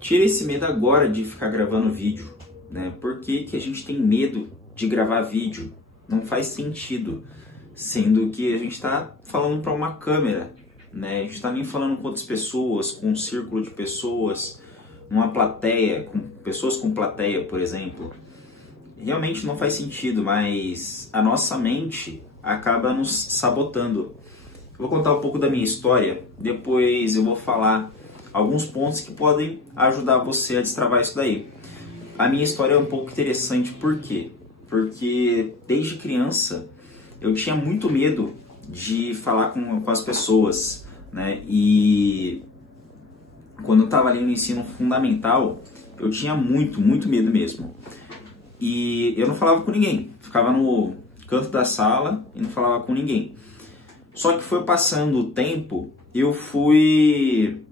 Tira esse medo agora de ficar gravando vídeo, né? Por que que a gente tem medo de gravar vídeo? Não faz sentido, sendo que a gente está falando para uma câmera, né? A gente está nem falando com outras pessoas, com um círculo de pessoas, uma plateia, com pessoas com plateia, por exemplo. Realmente não faz sentido, mas a nossa mente acaba nos sabotando. Eu vou contar um pouco da minha história, depois eu vou falar alguns pontos que podem ajudar você a destravar isso daí. A minha história é um pouco interessante, por quê? Porque desde criança eu tinha muito medo de falar com as pessoas, né? E quando eu estava ali no ensino fundamental, eu tinha muito medo mesmo. E eu não falava com ninguém, ficava no canto da sala e não falava com ninguém. Só que foi passando o tempo, eu fui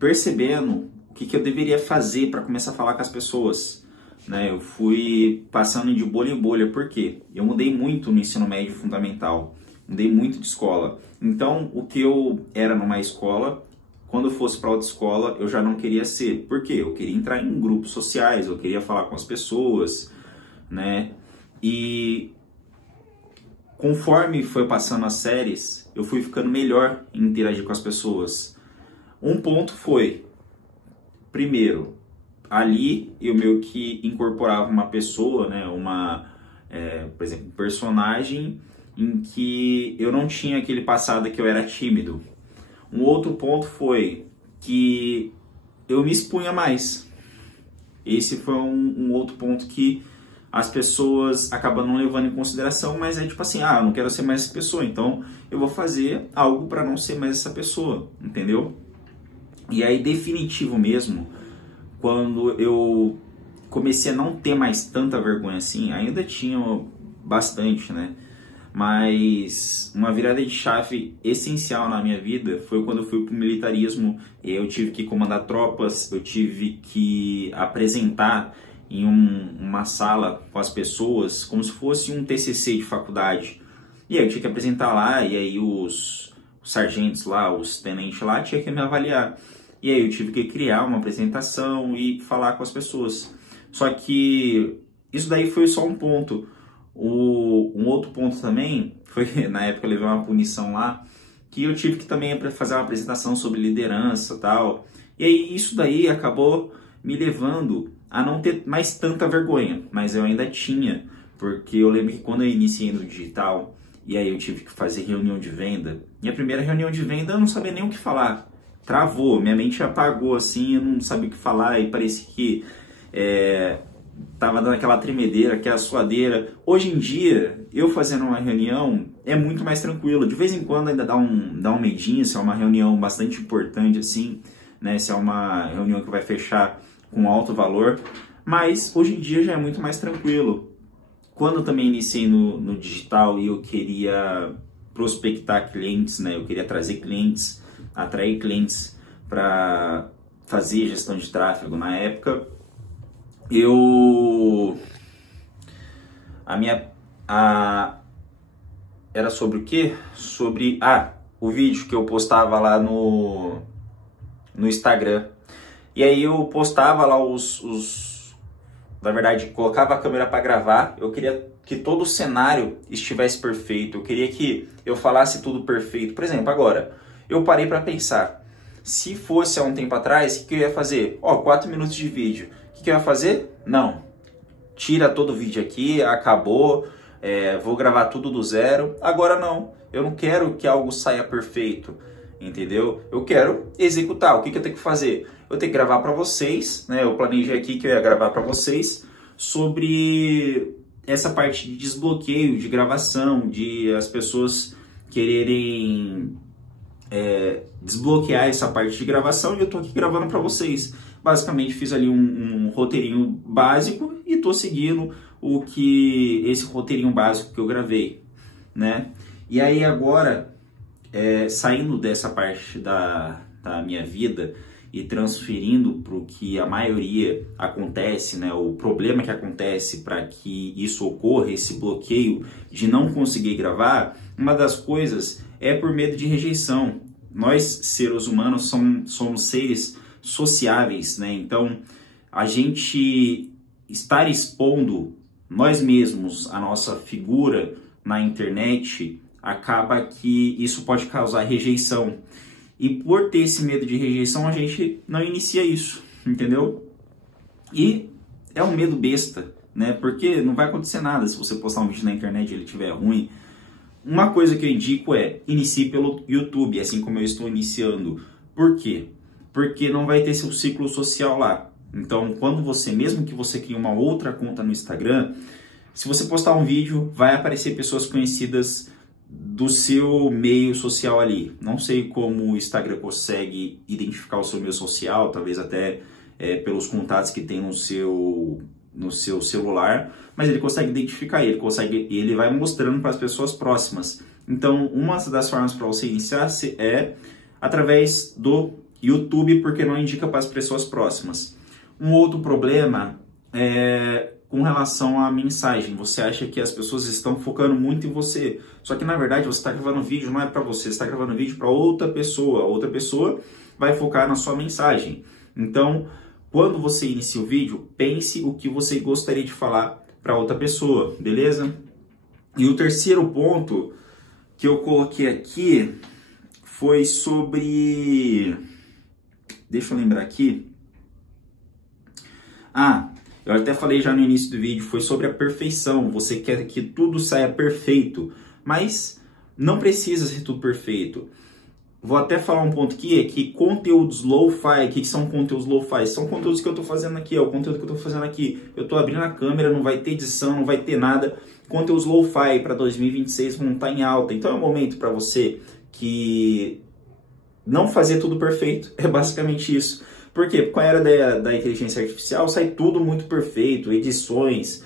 percebendo o que eu deveria fazer para começar a falar com as pessoas, né? Eu fui passando de bolha em bolha, por quê? Eu mudei muito no ensino médio fundamental, mudei muito de escola. Então, o que eu era numa escola, quando eu fosse para outra escola, eu já não queria ser. Por quê? Eu queria entrar em grupos sociais, eu queria falar com as pessoas, né? E conforme foi passando as séries, eu fui ficando melhor em interagir com as pessoas. Um ponto foi, primeiro, ali eu meio que incorporava uma pessoa, né, por exemplo, um personagem em que eu não tinha aquele passado que eu era tímido. Um outro ponto foi que eu me expunha mais. Esse foi um outro ponto que as pessoas acabam não levando em consideração, mas é tipo assim, eu não quero ser mais essa pessoa, então eu vou fazer algo para não ser mais essa pessoa, entendeu? E aí, definitivo mesmo, quando eu comecei a não ter mais tanta vergonha assim, ainda tinha bastante, né? Mas uma virada de chave essencial na minha vida foi quando eu fui pro militarismo. Eu tive que comandar tropas, eu tive que apresentar em uma sala com as pessoas, como se fosse um TCC de faculdade. E aí eu tinha que apresentar lá, e aí os sargentos lá, os tenentes lá, tinha que me avaliar. E aí eu tive que criar uma apresentação e falar com as pessoas. Só que isso daí foi só um ponto. Um outro ponto também foi, na época eu levei uma punição lá, que eu tive que também fazer uma apresentação sobre liderança e tal. E aí isso daí acabou me levando a não ter mais tanta vergonha, mas eu ainda tinha, porque eu lembro que quando eu iniciei no digital, e aí eu tive que fazer reunião de venda, minha primeira reunião de venda eu não sabia nem o que falar, travou, minha mente apagou assim, eu não sabia o que falar e parecia que tava dando aquela tremedeira, aquela suadeira. Hoje em dia, eu fazendo uma reunião é muito mais tranquilo, de vez em quando ainda dá um medinho, se é uma reunião bastante importante assim, né? Se é uma reunião que vai fechar com alto valor, mas hoje em dia já é muito mais tranquilo. Quando eu também iniciei no digital e eu queria prospectar clientes, né? Eu queria trazer clientes, atrair clientes para fazer gestão de tráfego na época, era sobre o quê? Sobre o vídeo que eu postava lá no Instagram. E aí eu postava lá na verdade, colocava a câmera para gravar. Eu queria que todo o cenário estivesse perfeito. Eu queria que eu falasse tudo perfeito. Por exemplo, agora, eu parei para pensar. Se fosse há um tempo atrás, o que eu ia fazer? 4 minutos de vídeo. O que eu ia fazer? Não. Tira todo o vídeo aqui, acabou. Vou gravar tudo do zero. Agora não. Eu não quero que algo saia perfeito. Entendeu? Eu quero executar. O que eu tenho que fazer? Eu tenho que gravar para vocês, né? Eu planejei aqui que eu ia gravar para vocês sobre essa parte de desbloqueio, de gravação, de as pessoas quererem desbloquear essa parte de gravação, e eu tô aqui gravando para vocês. Basicamente fiz ali um roteirinho básico e tô seguindo esse roteirinho básico que eu gravei, né? E aí agora, saindo dessa parte da minha vida e transferindo para o que a maioria acontece, né? O problema que acontece para que isso ocorra, esse bloqueio de não conseguir gravar, uma das coisas é por medo de rejeição. Nós, seres humanos, somos seres sociáveis, né? Então, a gente estar expondo nós mesmos, a nossa figura na internet, acaba que isso pode causar rejeição. E por ter esse medo de rejeição, a gente não inicia isso, entendeu? E é um medo besta, né? Porque não vai acontecer nada se você postar um vídeo na internet e ele estiver ruim. Uma coisa que eu indico é, inicie pelo YouTube, assim como eu estou iniciando. Por quê? Porque não vai ter seu ciclo social lá. Então, quando você, mesmo que você crie uma outra conta no Instagram, se você postar um vídeo, vai aparecer pessoas conhecidas do seu meio social ali. Não sei como o Instagram consegue identificar o seu meio social, talvez até pelos contatos que tem no seu celular, mas ele consegue identificar, ele vai mostrando para as pessoas próximas. Então, uma das formas para você iniciar é através do YouTube, porque não indica para as pessoas próximas. Um outro problema é com relação à mensagem. Você acha que as pessoas estão focando muito em você, só que na verdade você está gravando vídeo, não é para você está gravando vídeo para outra pessoa vai focar na sua mensagem. Então, quando você inicia o vídeo, pense o que você gostaria de falar para outra pessoa, beleza? E o terceiro ponto que eu coloquei aqui foi sobre... Deixa eu lembrar aqui. Eu até falei já no início do vídeo, foi sobre a perfeição. Você quer que tudo saia perfeito, mas não precisa ser tudo perfeito. Vou até falar um ponto aqui, é que conteúdos lo-fi, o que são conteúdos lo-fi? São conteúdos que eu estou fazendo aqui, o conteúdo que eu estou fazendo aqui. Eu estou abrindo a câmera, não vai ter edição, não vai ter nada. Conteúdos lo-fi para 2026 vão estar em alta. Então é um momento para você que não fazer tudo perfeito, é basicamente isso. Por quê? Porque com a era da inteligência artificial sai tudo muito perfeito, edições,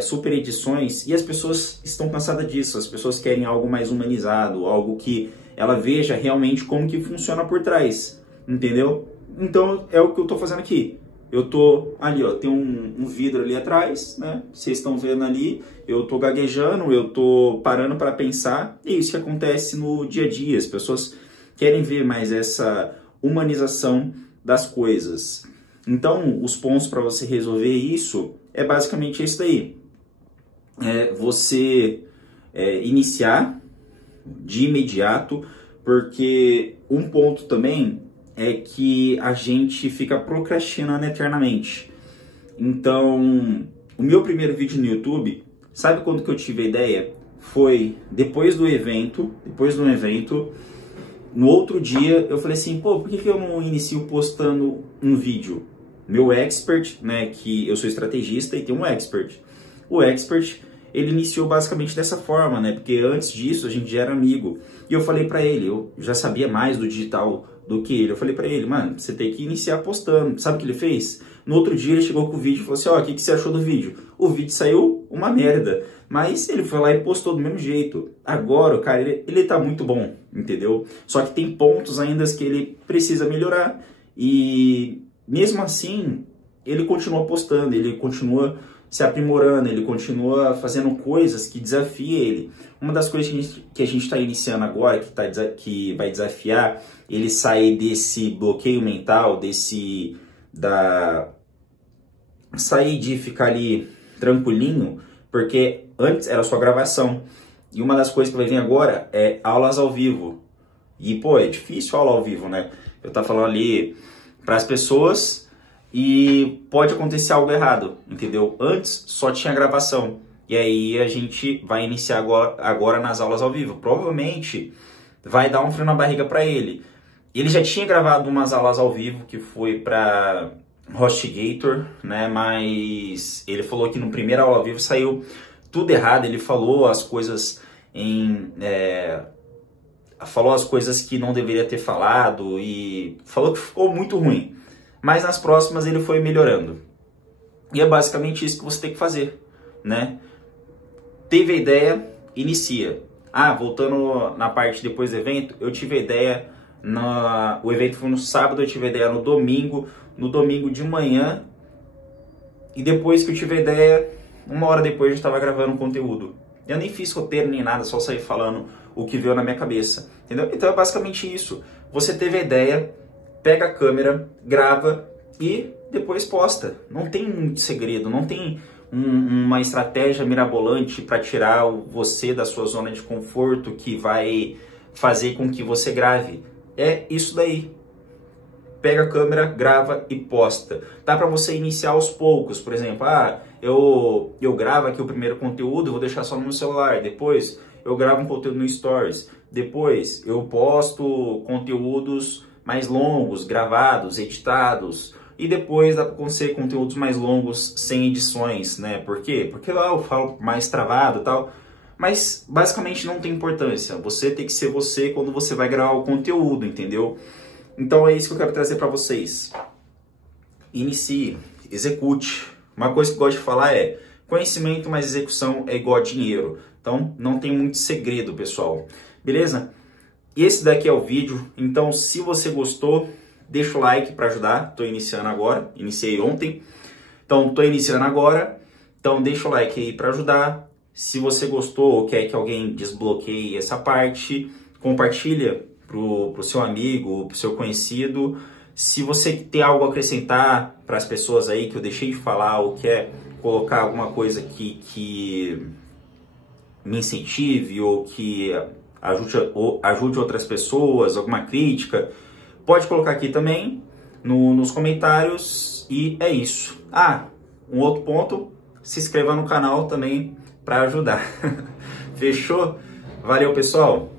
super edições, e as pessoas estão cansadas disso, as pessoas querem algo mais humanizado, algo que ela veja realmente como que funciona por trás, entendeu? Então é o que eu estou fazendo aqui. Eu tô ali, ó, tem um vidro ali atrás, né? Vocês estão vendo ali, eu tô gaguejando, eu tô parando para pensar, e é isso que acontece no dia a dia. As pessoas querem ver mais essa humanização das coisas. Então, os pontos para você resolver isso é basicamente isso daí. Você iniciar de imediato, porque um ponto também é que a gente fica procrastinando eternamente. Então, o meu primeiro vídeo no YouTube, sabe quando que eu tive a ideia? Foi depois do evento, no outro dia eu falei assim, pô, por que eu não inicio postando um vídeo? Meu expert, né, que eu sou estrategista e tem um expert. O expert, ele iniciou basicamente dessa forma, né, porque antes disso a gente já era amigo. E eu falei pra ele, eu já sabia mais do digital do que ele. Eu falei pra ele, mano, você tem que iniciar postando. Sabe o que ele fez? No outro dia ele chegou com o vídeo e falou assim, ó, o que você achou do vídeo? O vídeo saiu uma merda, mas ele foi lá e postou do mesmo jeito. Agora, o cara, ele tá muito bom, entendeu? Só que tem pontos ainda que ele precisa melhorar. E mesmo assim, ele continua postando, ele continua se aprimorando, ele continua fazendo coisas que desafiam ele. Uma das coisas que a gente está iniciando agora, que vai desafiar ele sair desse bloqueio mental, sair de ficar ali tranquilinho, porque antes era só gravação. E uma das coisas que vai vir agora é aulas ao vivo. E, pô, é difícil aula ao vivo, né? Eu tô falando ali para as pessoas e pode acontecer algo errado, entendeu? Antes só tinha gravação. E aí a gente vai iniciar agora nas aulas ao vivo. Provavelmente vai dar um frio na barriga para ele. Ele já tinha gravado umas aulas ao vivo que foi para HostGator, né? Mas ele falou que no primeiro aula ao vivo saiu tudo errado. Ele falou as coisas falou as coisas que não deveria ter falado e falou que ficou muito ruim. Mas nas próximas ele foi melhorando. E é basicamente isso que você tem que fazer, né? Teve a ideia, inicia. Voltando na parte depois do evento, eu tive a ideia, o evento foi no sábado, eu tive a ideia no domingo de manhã, e depois que eu tive a ideia, 1 hora depois eu estava gravando um conteúdo. Eu nem fiz roteiro nem nada, só saí falando o que veio na minha cabeça, entendeu? Então é basicamente isso. Você teve a ideia, pega a câmera, grava e depois posta. Não tem muito segredo, não tem uma estratégia mirabolante para tirar você da sua zona de conforto que vai fazer com que você grave. É isso daí. Pega a câmera, grava e posta. Dá para você iniciar aos poucos. Por exemplo, eu gravo aqui o primeiro conteúdo, vou deixar só no meu celular. Depois eu gravo um conteúdo no Stories. Depois eu posto conteúdos mais longos, gravados, editados. E depois dá para ser conteúdos mais longos sem edições, né? Por quê? Porque lá eu falo mais travado e tal. Mas basicamente não tem importância. Você tem que ser você quando você vai gravar o conteúdo, entendeu? Então é isso que eu quero trazer para vocês. Inicie, execute. Uma coisa que eu gosto de falar é: conhecimento mais execução é igual a dinheiro. Então não tem muito segredo, pessoal. Beleza? E esse daqui é o vídeo. Então se você gostou, deixa o like para ajudar. Estou iniciando agora, iniciei ontem. Então estou iniciando agora. Então deixa o like aí para ajudar. Se você gostou ou quer que alguém desbloqueie essa parte, compartilha pro seu amigo, pro seu conhecido. Se você tem algo a acrescentar para as pessoas aí que eu deixei de falar ou quer colocar alguma coisa que me incentive ou que ajude outras pessoas, alguma crítica, pode colocar aqui também nos comentários. E é isso. Um outro ponto, se inscreva no canal também para ajudar. Fechou? Valeu, pessoal!